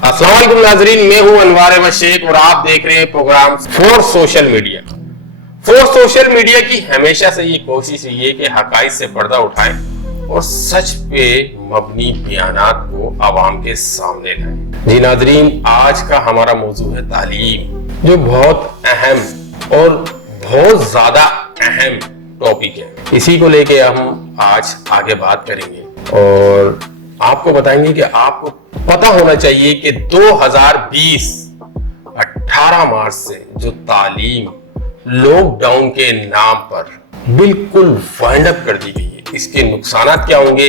अस्सलाम वालेकुम नाजरीन, मैं हूं अनवार अहमद शेख और आप देख रहे हैं program Force Social Media. Force Social Media की हमेशा से ये कोशिश रही है कि हकाइक से पर्दा उठाएं और सच पे मबनी बयानात को आवाम के सामने लाएं। जी नाजरीन, आज का हमारा मौजू है तालीम, जो बहुत अहम और बहुत ज्यादा अहम टॉपिक है। इसी को लेके हम आज आगे बात करेंगे और आपको बताएंगे कि आपको पता होना चाहिए कि 2020 18 मार्च से जो तालीम लॉकडाउन के नाम पर बिल्कुल वाइंड अप कर दी गई है, इसके नुकसान क्या होंगे,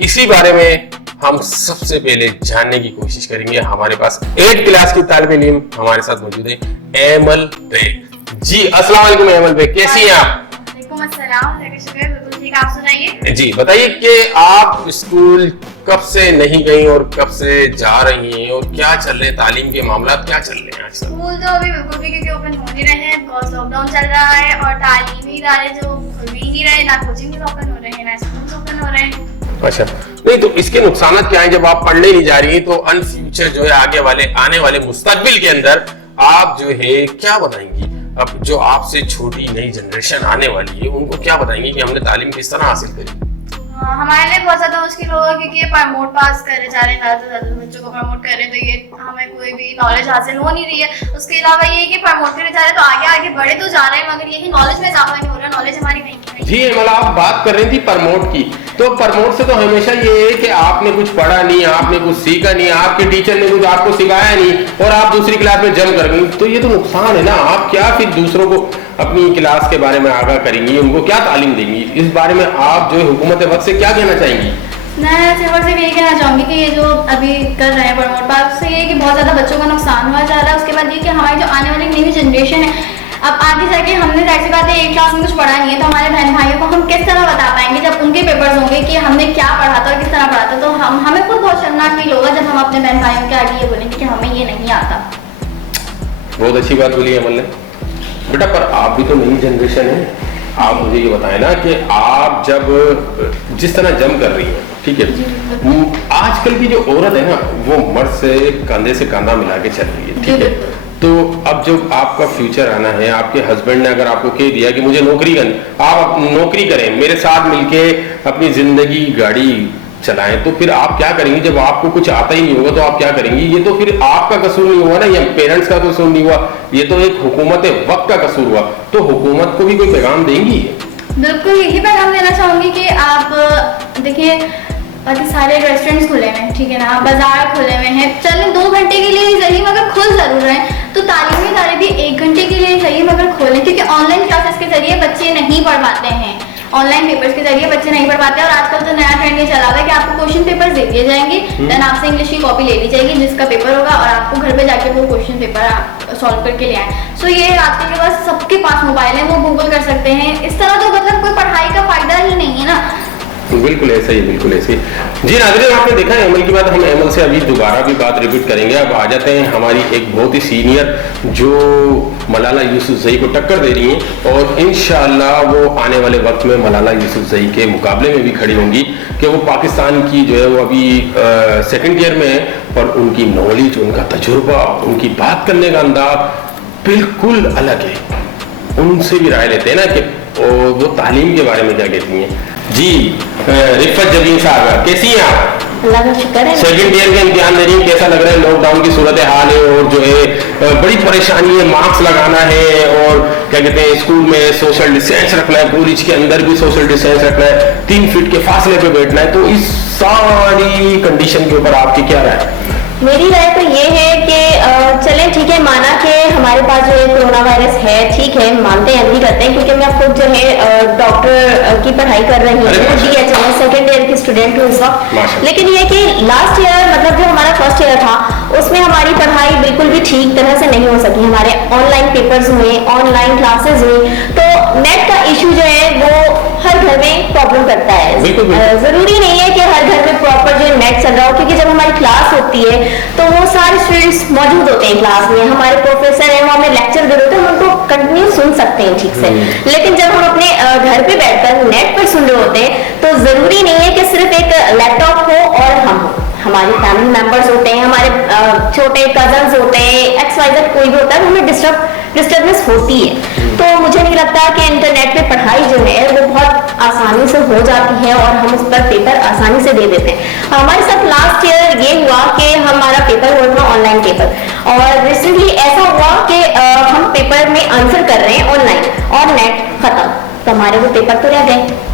इसी बारे में हम सबसे पहले जानने की कोशिश करेंगे। हमारे पास 8th क्लास की तालिब इल्म हमारे साथ मौजूद है, एमल बेग। जी अस्सलाम वालेकुम एमल बेग, कैसी हैं आप? ठीक, आप सुनाइए। जी बताइए कि आप स्कूल कब से नहीं गई और कब से जा रही हैं और क्या चल रहे हैं, तालीम के मामला क्या चल रहे हैं आज तक? स्कूल तो अभी बिल्कुल भी क्योंकि ओपन हो नहीं रहे हैं, बिकॉज लॉकडाउन चल रहा है और तालीमी इदारे जो खुल भी नहीं रहे, ना कोचिंग ओपन हो रहे हैं ना स्कूल ओपन हो रहे हैं। अच्छा, नहीं तो इसके नुकसान क्या है? जब आप पढ़ने नहीं जा रही हैं तो अन फ्यूचर जो है आने वाले मुस्तकबिल के अंदर आप जो है क्या बताएंगी? अब जो आपसे छोटी नई जनरेशन आने वाली है उनको क्या बताएंगे कि हमने तालीम किस तरह हासिल करी? हमारे लिए बहुत ज्यादा मुश्किल होगा क्योंकि ये प्रमोट पास करे जा रहे हैं, ज्यादा से ज्यादा बच्चों को प्रमोट कर रहे हैं, तो ये हमें कोई भी नॉलेज हासिल हो नहीं रही है। उसके अलावा ये कि प्रमोट करे जा रहे हैं तो आगे आगे बढ़े तो जा रहे हैं, मगर यही नॉलेज में इजाफा नहीं हो रहा, नॉलेज हमारी नहीं है। जी मतलब आप बात कर रही थी प्रमोट की, तो प्रमोट से तो हमेशा ये है कि आपने कुछ पढ़ा नहीं, आपने कुछ सीखा नहीं, आपके टीचर ने कुछ आपको सिखाया नहीं और आप दूसरी क्लास में जम कर गई, तो ये तो नुकसान है ना। आप क्या फिर दूसरों को अपनी क्लास के बारे में आगाह करेंगी, उनको क्या तालीम देंगी? इस बारे में आप जो है हुकूमत वक्त से क्या कहना चाहेंगी? मैं सिर्फ यही कहना चाहूंगी कि ये जो अभी कर रहे हैं प्रमोट पास से, ये कि बहुत ज्यादा बच्चों का नुकसान हुआ जा रहा है। उसके बाद ये कि हमारी जो आने वाली नई जनरेशन है, अब आगे जाके हमने जाहिर सी बात है एक क्लास में कुछ पढ़ा नहीं है, तो हमारे बहन भाइयों को हम किस तरह बता पाएंगे जब उनके पेपर्स होंगे कि हमने क्या पढ़ा था और किस तरह पढ़ा था। तो हमें खुद बहुत शर्मनाक फील होगा जब हम अपने बहन भाइयों के आगे ये बोलेंगे कि हमें ये नहीं आता। बहुत अच्छी बात बोली अमल ने। बेटा पर आप भी तो नई जनरेशन है, आप मुझे ये बताएं ना कि आप जब जिस तरह जम कर रही हैं, ठीक है, आजकल की जो औरत है ना वो मर्द से कंधा मिला के चल रही है, ठीक है। तो अब जब आपका फ्यूचर आना है, आपके हस्बैंड ने अगर आपको कह दिया कि मुझे नौकरी करनी, आप नौकरी करें, मेरे साथ मिलके अपनी जिंदगी गाड़ी चलाएं, तो फिर आप क्या करेंगी? जब आपको कुछ आता ही नहीं होगा तो आप क्या करेंगी? ये तो फिर आपका कसूर नहीं हुआ ना, या पेरेंट्स का कसूर नहीं हुआ, ये तो एक हुकूमत वक्त का कसूर हुआ। तो हुकूमत को भी कोई पैगाम देंगी? बिल्कुल यही पैगाम देना चाहूंगी कि आप देखिए बाकी सारे रेस्टोरेंट्स खुले हुए हैं, ठीक है ना, बाजार खुले हुए हैं, चलें 2 घंटे के लिए ही सही मगर खुल जरूर रहे हैं। तो तालीमी इदारे भी 1 घंटे के लिए सही मगर खोलें, क्योंकि ऑनलाइन क्लासेस के जरिए बच्चे नहीं पढ़ पाते हैं, ऑनलाइन पेपर्स के जरिए बच्चे नहीं पढ़ पाते हैं। और आजकल तो नया ट्रेंड ये चला हुआ है कि आपको क्वेश्चन पेपर दे दिए जाएंगे, देन आपसे इंग्लिश की कॉपी ले ली जाएगी जिसका पेपर होगा और आपको घर पे जाके वो क्वेश्चन पेपर आप सॉल्व करके ले आए। सो ये आजकल के पास सबके पास मोबाइल है, वो गूगल कर सकते हैं। इस तरह तो मतलब कोई पढ़ाई का फायदा ही नहीं है ना। बिल्कुल ऐसा ही, बिल्कुल ऐसे ही। जी नाज़रीन, आपने देखा है अमल की बात, हम अमल से अभी दोबारा भी बात रिपीट करेंगे। अब आ जाते हैं हमारी एक बहुत ही सीनियर जो मलाला यूसुफजई को टक्कर दे रही हैं और इंशाअल्लाह वो आने वाले वक्त में मलाला यूसुफजई के मुकाबले में भी खड़ी होंगी कि वो पाकिस्तान की जो है वो अभी 2nd ईयर में है, पर उनकी नॉलेज, उनका तजुर्बा, उनकी बात करने का अंदाज बिल्कुल अलग है। उनसे भी राय लेते हैं ना कि वो तालीम के बारे में क्या कहती हैं। जी रिफत जबीन साहब, कैसी हैं आप? अल्लाह का शुक्र है। 2nd ईयर का इम्तिहान दे रही हैं, कैसा लग रहा है? लॉकडाउन की सूरत हाल है और जो है बड़ी परेशानी है, मास्क लगाना है और क्या कहते हैं स्कूल में सोशल डिस्टेंस रखना है, कॉलेज के अंदर भी सोशल डिस्टेंस रखना है, 3 फीट के फासले पे बैठना है। तो इस सारी कंडीशन के ऊपर आपकी क्या राय है? मेरी राय तो ये है कि चलें ठीक है, माना कि हमारे पास जो है कोरोना वायरस है, ठीक है, मानते हैं, एग्री करते हैं, क्योंकि मैं खुद जो है डॉक्टर की पढ़ाई कर रही हूँ, DHM 2nd ईयर की स्टूडेंट हूँ इस वक्त। लेकिन ये कि लास्ट ईयर मतलब जो हमारा 1st ईयर था उसमें हमारी पढ़ाई बिल्कुल भी ठीक तरह से नहीं हो सकी, हमारे ऑनलाइन पेपर्स हुए, ऑनलाइन क्लासेस हुई, तो नेट का इशू जो है वो हर घर में प्रॉब्लम करता है। जरूरी नहीं है कि हर घर में प्रॉपर जो नेट चल रहा हो, क्योंकि जब हमारी क्लास होती है तो वो सारे स्टूडेंट्स मौजूद होते हैं क्लास में, हमारे प्रोफेसर हैं वो हमें लेक्चर दे रहे होते हैं, हम उनको कंटिन्यू सुन सकते हैं ठीक से। लेकिन जब हम अपने घर पे बैठकर नेट पर सुन रहे होते हैं तो जरूरी नहीं है कि सिर्फ एक लैपटॉप हो और हम हमारे फैमिली मेंबर्स होते हैं, हमारे छोटे कजन्स होते हैं, XYZ कोई भी होता है, हमें डिस्टर्बेंस होती है। तो मुझे नहीं लगता कि इंटरनेट पे पढ़ाई जो है वो बहुत आसानी से हो जाती है और हम उस पर पेपर आसानी से दे देते हैं। हमारे साथ लास्ट ईयर ये हुआ कि हमारा पेपर हुआ था ऑनलाइन पेपर, और रिसेंटली ऐसा हुआ कि हम पेपर में आंसर कर रहे हैं ऑनलाइन और नेट खत्म, तो हमारे वो पेपर तो रह गए।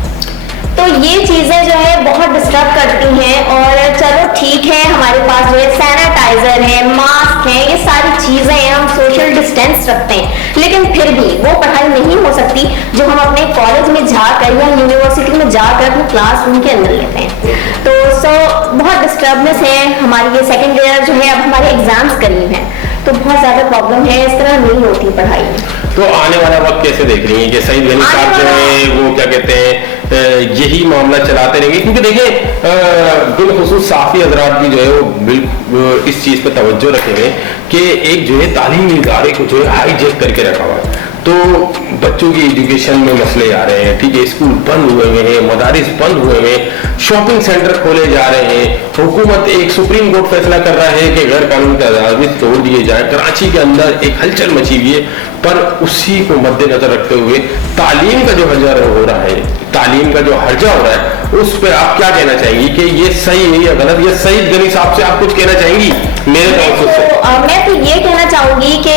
तो ये चीजें जो है बहुत डिस्टर्ब करती हैं। और चलो ठीक है, हमारे पास जो है सैनिटाइजर है, मास्क है, ये सारी चीजें हैं, हम सोशल डिस्टेंस रखते हैं, लेकिन फिर भी वो पढ़ाई नहीं हो सकती जो हम अपने कॉलेज में जाकर या यूनिवर्सिटी में जाकर अपने क्लासरूम के अंदर लेते हैं। तो बहुत डिस्टर्बनेस है हमारी। ये सेकेंड ईयर जो है, अब हमारे एग्जाम्स करीब हैं, तो बहुत ज्यादा प्रॉब्लम है, इस तरह नहीं होती पढ़ाई। तो आने वाला वक्त कैसे देख रही हैं कि सईद गनी साहब जो है वो क्या कहते हैं यही मामला चलाते रहेंगे? क्योंकि देखिए बिलखुसूस साफी हजरात भी जो है वो इस चीज पे तवज्जो रखे हुए कि एक जो है तालीमी इदारे को जो है हाईजेक करके रखा हुआ है। तो बच्चों की एजुकेशन में मसले आ रहे हैं, ठीक है, स्कूल बंद हुए हैं, मदारिस बंद हुए हैं, शॉपिंग सेंटर खोले जा रहे हैं, हुकूमत एक सुप्रीम कोर्ट फैसला कर रहा है कि गैर कानूनी तजावीज़ तोड़ दिए जाए। कराची के अंदर एक हलचल मची हुई है, पर उसी को मद्देनजर रखते हुए तालीम का जो हर्जा हो रहा है, तालीम का जो हर्जा हो रहा है, उस पर आप क्या कहना चाहेंगी कि ये सही है या गलत? ये सईद गनी साहब से आप कुछ कहना चाहेंगी? मेरे मैं तो ये कहना चाहूंगी कि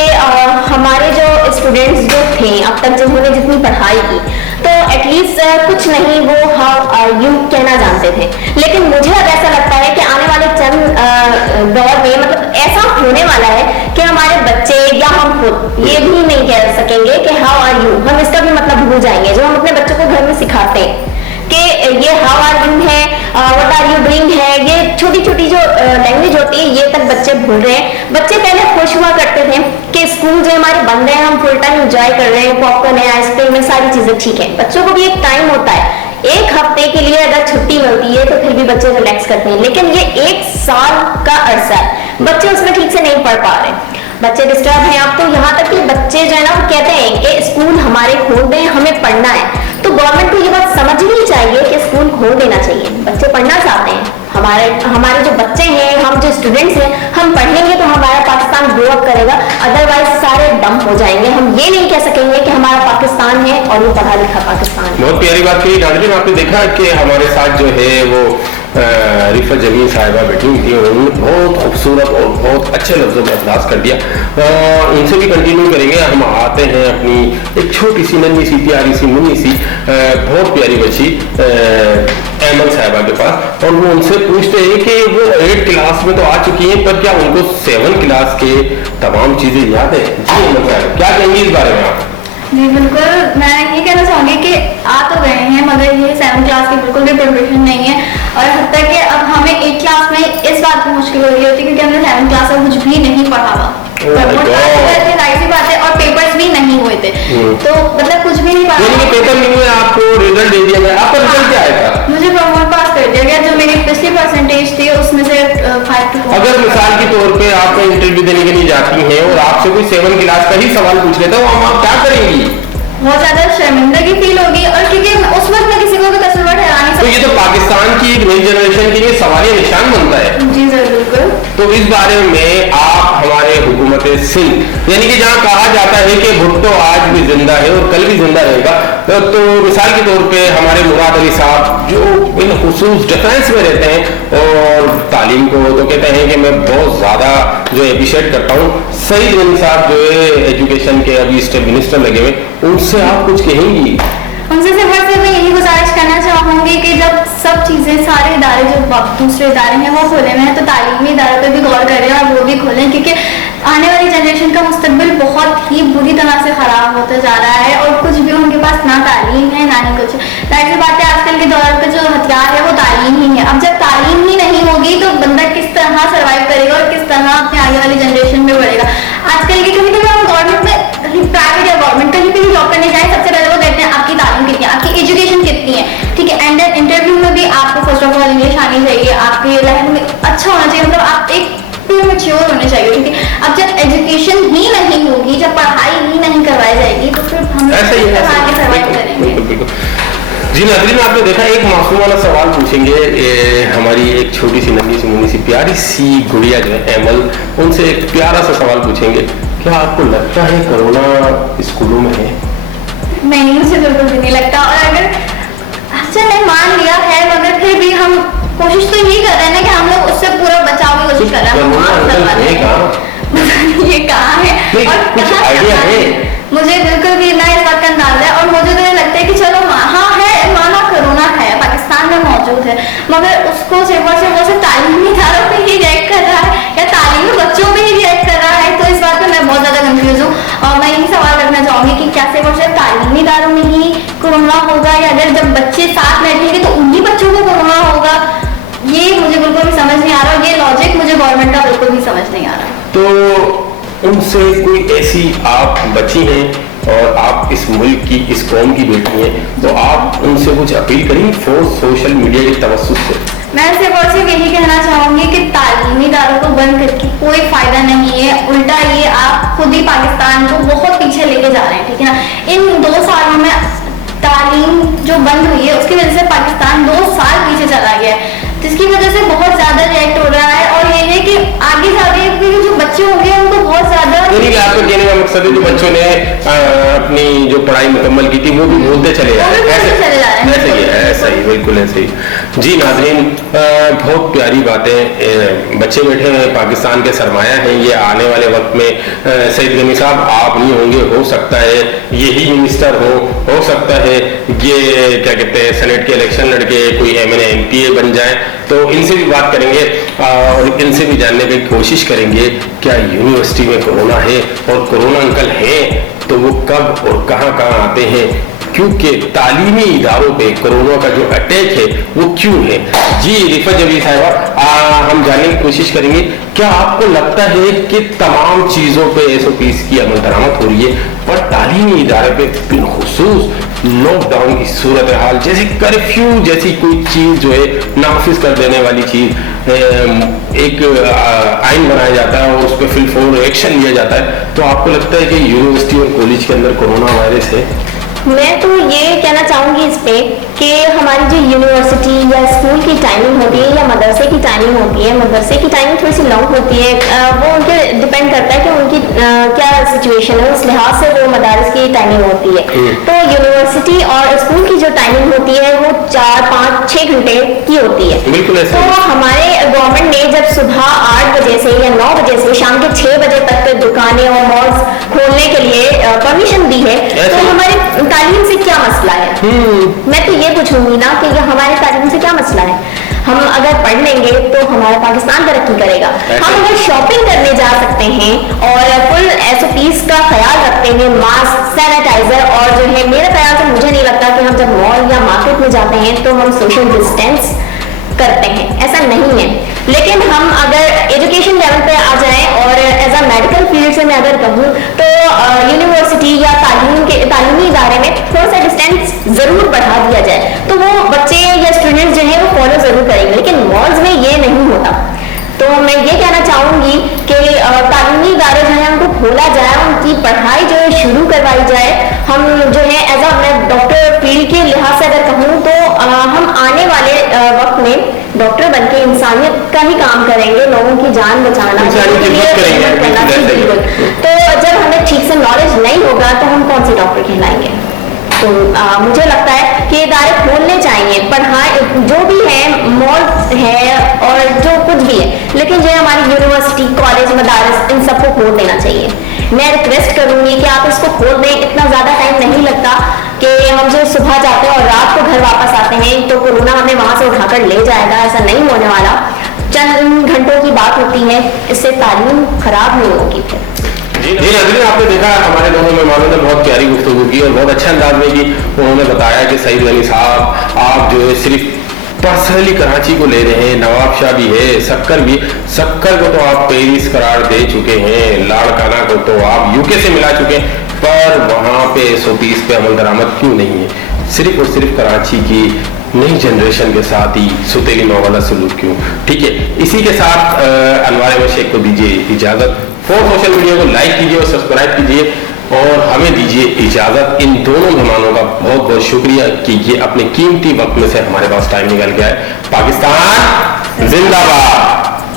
हमारे जो स्टूडेंट्स जो थे अब तक जिन्होंने जितनी पढ़ाई की, तो एटलीस्ट कुछ नहीं वो हाउ आर यू कहना जानते थे। लेकिन मुझे अब ऐसा लगता है कि आने वाले चंद दौर में मतलब ऐसा होने वाला है कि हमारे बच्चे या हम खुद ये भी नहीं कह सकेंगे कि हाउ आर यू, हम इसका भी मतलब भूल जाएंगे जो हम अपने बच्चों को घर में सिखाते हैं कि ये हाउ आर यू है, व्हाट आर यू डूइंग है, ये छोटी छोटी जो लैंग्वेज होती है ये तक बच्चे भूल रहे हैं। बच्चे पहले खुश हुआ करते थे कि स्कूल जो हमारे बंद है, हम फुल टाइम एंजॉय कर रहे हैं, पॉपकॉर्न है, आइसक्रीम है, सारी चीजें ठीक है। बच्चों को भी एक टाइम होता है, एक हफ्ते के लिए अगर छुट्टी मिलती है तो फिर भी बच्चे रिलैक्स करते हैं, लेकिन ये 1 साल का अरसा है, बच्चे उसमें ठीक से नहीं पढ़ पा रहे, बच्चे डिस्टर्ब हैं। अब तो यहाँ तक कि बच्चे जो है ना वो कहते हैं कि स्कूल हमारे खोल दें, हमें पढ़ना है। तो गवर्नमेंट को ये बात समझनी चाहिए कि स्कूल खोल देना चाहिए, बच्चे पढ़ना चाहते हैं, हमारे जो बच्चे हैं, हम जो स्टूडेंट्स हैं, हम पढ़ेंगे तो हमारा पाकिस्तान ग्रो अप करेगा, अदरवाइज सारे डंप हो जाएंगे। हम ये नहीं कह सकेंगे कि हमारा पाकिस्तान है और वो पढ़ा लिखा पाकिस्तान है। बहुत प्यारी बात कही डांडी, आपने देखा कि हमारे साथ जो है वो रिफत जमीन साहिबा बैठी हुई थी, उन्होंने बहुत खूबसूरत और बहुत अच्छे लफ्जों में अभ्यास कर दिया। उनसे भी कंटिन्यू करेंगे। हम आते हैं अपनी एक छोटी सी नन्ही सी प्यारी सी मुन्नी सी बहुत प्यारी बच्ची एमन साहिबा के पास, और वो उनसे पूछते हैं कि वो 8 क्लास में तो आ चुकी हैं, पर क्या उनको 7 क्लास के तमाम चीजें याद है? जी एमन साहिबा, क्या कहेंगी इस बारे में आप? जी बिल्कुल, मैं ये कहना चाहूँगी कि आ तो गए हैं मगर ये 7 क्लास की बिल्कुल भी प्रिपरेशन नहीं है, और हद तक कि अब हमें 8 क्लास में इस बात की मुश्किल हो रही होती है क्योंकि हमने 7 क्लास में कुछ भी नहीं पढ़ा हुआ, जाहिर बात है, और पेपर्स भी नहीं हुए थे, तो मतलब कुछ भी नहीं पढ़ा। पेपर नहीं हुआ, आपको रिजल्ट दे दिया गया, आपका रिजल्ट क्या आया था? मुझे प्रमोट पास कर दिया गया, जो मेरी पिछली परसेंटेज थी उसमें से 5 to 4। अगर मिसाल के तौर पे आप इंटरव्यू देने के लिए जाती हैं और आपसे कोई 7 क्लास का ही सवाल पूछ लेता है, तो आप क्या करेंगी? बहुत ज्यादा शर्मिंदगी फील होगी, और क्योंकि उस वक्त मैं किसी को भी कसूरवार ठहरा नहीं सकती। तो ये तो पाकिस्तान की एक नई जनरेशन के लिए सवालिया निशान बनता है। जी सर बिल्कुल। तो इस बारे में आप हमारे हुकूमत सिंध, यानी कि जहाँ कहा जाता है कि भुट्टो आज भी जिंदा है और कल भी जिंदा रहेगा, तो मिसाल के तौर पे हमारे मुराद अली साहब जो इन खुसूस डिफेंस में रहते हैं और तालीम को तो कहते हैं कि मैं बहुत ज्यादा जो अप्रिशिएट करता हूँ। सईद गनी साहब जो है एजुकेशन के अभी स्टेट मिनिस्टर लगे हुए, उनसे आप कुछ कहेंगी? उनसे सिर्फ मैं यही गुजारिश करना चाहूंगी कि जब सब चीजें सारे इदारे जो दूसरे इदारे हैं वो खोले हुए हैं, तो तालीमी इदारों पर भी गौर करें और वो भी खोलें, क्योंकि आने वाली जनरेशन का मुस्तकबिल बहुत ही बुरी तरह से खराब होता जा रहा है, और कुछ भी उनके पास ना तालीम है ना ही कुछ। जाहिर सी बात है, आजकल के दौर का जो हथियार है वो तालीम ही है। अब जब तालीम ही नहीं होगी तो बंदा किस तरह सर्वाइव करेगा और किस तरह अपने आगे वाली जनरेशन में बढ़ेगा। आजकल की कभी कभी हम गवर्नमेंट में, प्राइवेट या गवर्नमेंट कहीं भी जॉब करने जाए, सबसे पहले वो कहते हैं आपकी तालीम कितनी है, आपकी एजुकेशन कितनी है, ठीक है। एंड इंटरव्यू में भी आपको फर्स्ट ऑफ ऑल इंग्लिश आनी चाहिए, आपके लहंगे अच्छा होना चाहिए, मतलब आप एक मैच्योर होने चाहिए, ठीक है। अब जब एजुकेशन ही नहीं होगी, जब पढ़ाई ही नहीं करवाई जाएगी, तो फिर हम लोग आगे सर्वाइव करेंगे। जी नाज़रीन, आपने देखा एक मासूम वाला सवाल पूछेंगे हमारी एक छोटी सी नन्ही सी मुन्नी सी प्यारी सी गुड़िया जो है एमल, उनसे एक प्यारा सा सवाल पूछेंगे, क्या आपको लगता है कोरोना स्कूलों में है? नहीं, मुझे बिल्कुल भी नहीं लगता। और अगर चले मान लिया है, मगर फिर भी हम कोशिश तो यही कर रहे हैं ना कि हम लोग उससे पूरा बचाव की कोशिश कर रहे हैं। ये कहाँ है और कहाँ आइडिया है? मुझे बिल्कुल भी ना इस बात का अंदाजा है। और मुझे तो ये लगता है कि चलो हाँ है, माना कोरोना है, पाकिस्तान में मौजूद है, मगर उसको सिर्फ और सिर्फ वो तालीमी इदारों पे ही रिएक्ट कर रहा है या तालीमी बच्चों पे ही रिएक्ट कर रहा है। तो इस बात पे मैं बहुत ज्यादा कंफ्यूज हूँ। और मैं यही सवाल रखना चाहूंगी कि क्या सिर्फ और सिर्फ तालीमी इदारों में ही कोरोना होगा, या अगर जब बच्चे साथ बैठेंगे तो उन्हीं बच्चों को कोरोना होगा? ये मुझे बिल्कुल भी समझ नहीं आ रहा। ये लॉजिक मुझे गवर्नमेंट का बिल्कुल भी समझ नहीं आ रहा। तो उनसे कोई ऐसी, आप बची हैं और आप इस मुल्क की, इस कौम की बेटी हैं, तो आप उनसे कुछ अपील करेंगे फोर्स सोशल मीडिया के तवज्जुह से? मैं सिर्फ और सिर्फ यही कहना चाहूंगी कि तालीमी इदारों को बंद करके कोई फायदा नहीं है। उल्टा ये आप खुद ही पाकिस्तान को बहुत पीछे लेके जा रहे हैं, ठीक है ना। इन 2 सालों में तालीम जो बंद हुई है उसकी वजह से पाकिस्तान 2 साल पीछे चला गया है, जिसकी वजह से बहुत ज्यादा रिएक्ट हो रहा है। और ये है कि आगे जाके जो बच्चे होंगे उनको बहुत ज्यादा, आपको कहने का मकसद है जो बच्चों ने अपनी जो पढ़ाई मुकम्मल की थी वो भी भूलते चले जा रहे हैं। ऐसा ही बिल्कुल ऐसे ही। जी नाज़रीन, बहुत प्यारी बातें, बच्चे बैठे हैं, पाकिस्तान के सरमाया हैं ये। आने वाले वक्त में सईद गनी साहब आप नहीं होंगे, हो सकता है यही मिनिस्टर हो सकता है ये क्या कहते हैं सेनेट के इलेक्शन लड़के कोई MNA MPA बन जाए। तो इनसे भी बात करेंगे और इनसे भी जानने की कोशिश करेंगे क्या यूनिवर्सिटी में कोरोना है, और कोरोना अंकल है तो वो कब और कहाँ आते हैं, क्योंकि तालीमी इदारों पे कोरोना का जो अटैक है वो क्यों है। जी रिफत जबी साहिबा, हम जानने की कोशिश करेंगे, क्या आपको लगता है कि तमाम चीज़ों पे SOPs की अमल दरामद हो रही है, पर तालीमी इदारे पे बिलखुसूस लॉकडाउन की सूरत हाल, जैसे कर्फ्यू जैसी कोई चीज़ जो है नाफिज कर देने वाली चीज़, एक आइन बनाया जाता है और उस पर फिल फॉर एक्शन लिया जाता है, तो आपको लगता है कि यूनिवर्सिटी और कॉलेज के अंदर कोरोना वायरस है? मैं तो ये कहना चाहूँगी इस पे कि हमारी जो यूनिवर्सिटी या स्कूल की टाइमिंग होती है या मदरसे की टाइमिंग होती है, मदरसे की टाइमिंग थोड़ी सी लॉन्ग होती है, वो उनके डिपेंड करता है कि उनकी क्या सिचुएशन है, उस लिहाज से वो मदारस की टाइमिंग होती है। तो यूनिवर्सिटी और स्कूल की जो टाइमिंग होती है वो 4, 5, 6 घंटे की होती है। तो हमारे गवर्नमेंट ने जब सुबह 8 बजे से या 9 बजे से शाम के 6 बजे तक दुकानें और मॉल्स खोलने के लिए परमिशन दी है, तो हमारे तालीम से क्या मसला है? मैं तो ये पूछूंगी ना कि हमारे तालीम से क्या मसला है। हम अगर पढ़ लेंगे तो हमारा पाकिस्तान तरक्की करेगा। हम अगर शॉपिंग करने जा सकते हैं और फुल SOPs का ख्याल रखते हैं, मास्क, सैनिटाइजर, और जो है मेरे ख्याल से मुझे नहीं लगता कि हम जब मॉल या मार्केट में जाते हैं तो हम सोशल डिस्टेंस करते हैं, ऐसा नहीं है। लेकिन हम अगर एजुकेशन लेवल पे आ जाएं और एज अ मेडिकल फील्ड से मैं अगर कहूँ तो यूनिवर्सिटी या तालीमी इदारे में थोड़ा सा डिस्टेंस जरूर बढ़ा दिया जाए तो वो बच्चे या स्टूडेंट्स जो है वो फॉलो जरूर करेंगे, लेकिन मॉल्स में ये नहीं होता। तो मैं ये कहना चाहूँगी कि तालीमी इदारे जो है उनको खोला जाए, उनकी पढ़ाई जो है शुरू करवाई जाए। हम जो है एज अ मैं डॉक्टर फील्ड के लिहाज से अगर कहूँ तो हम आने वाले वक्त में डॉक्टर बनके इंसानियत का ही काम करेंगे, लोगों की जान बचाना करना। तो जब हमें ठीक से नॉलेज नहीं होगा तो हम कौन से डॉक्टर कहलाएंगे। तो मुझे लगता है कि इदारे खोलने चाहिए, पढ़ाई जो भी है, मॉल है और जो कुछ भी है, लेकिन जो हमारी यूनिवर्सिटी, कॉलेज, मदारस, इन सबको खोल देना चाहिए। मैं रिक्वेस्ट करूंगी कि आप इसको खोल दें। इतना ज़्यादा टाइम नहीं लगता कि हम जो सुबह जाते हैं और रात को घर वापस आते हैं तो कोरोना हमें वहाँ से उठाकर ले जाएगा, ऐसा नहीं होने वाला। चंद घंटों की बात होती है, इससे तालीम खराब नहीं होगी। जी नाज़रीन, आपने देखा हमारे दोनों मेहमानों ने बहुत प्यारी गुफ्तगू की और बहुत अच्छे अंदाज में की। उन्होंने बताया कि सईद गनी साहब आप जो है सिर्फ पर्सनली कराची को ले रहे हैं, नवाब शाह भी है, सक्कर भी, सक्कर को तो आप पेरिस करार दे चुके हैं, लाड़काना को तो आप UK से मिला चुके हैं, पर वहाँ पे SOPs पे अमल दरामद क्यों नहीं है? सिर्फ और सिर्फ कराची की नई जनरेशन के साथ ही सुतेली नौ वाला सलूक क्यों? ठीक है, इसी के साथ अनवार अहमद शेख को दीजिए इजाजत। फोर्स सोशल मीडिया को लाइक कीजिए और सब्सक्राइब कीजिए। और हमें दीजिए इजाजत। इन दोनों मेहमानों का बहुत बहुत शुक्रिया कि ये अपने कीमती वक्त में से हमारे पास टाइम निकल गया है। पाकिस्तान जिंदाबाद।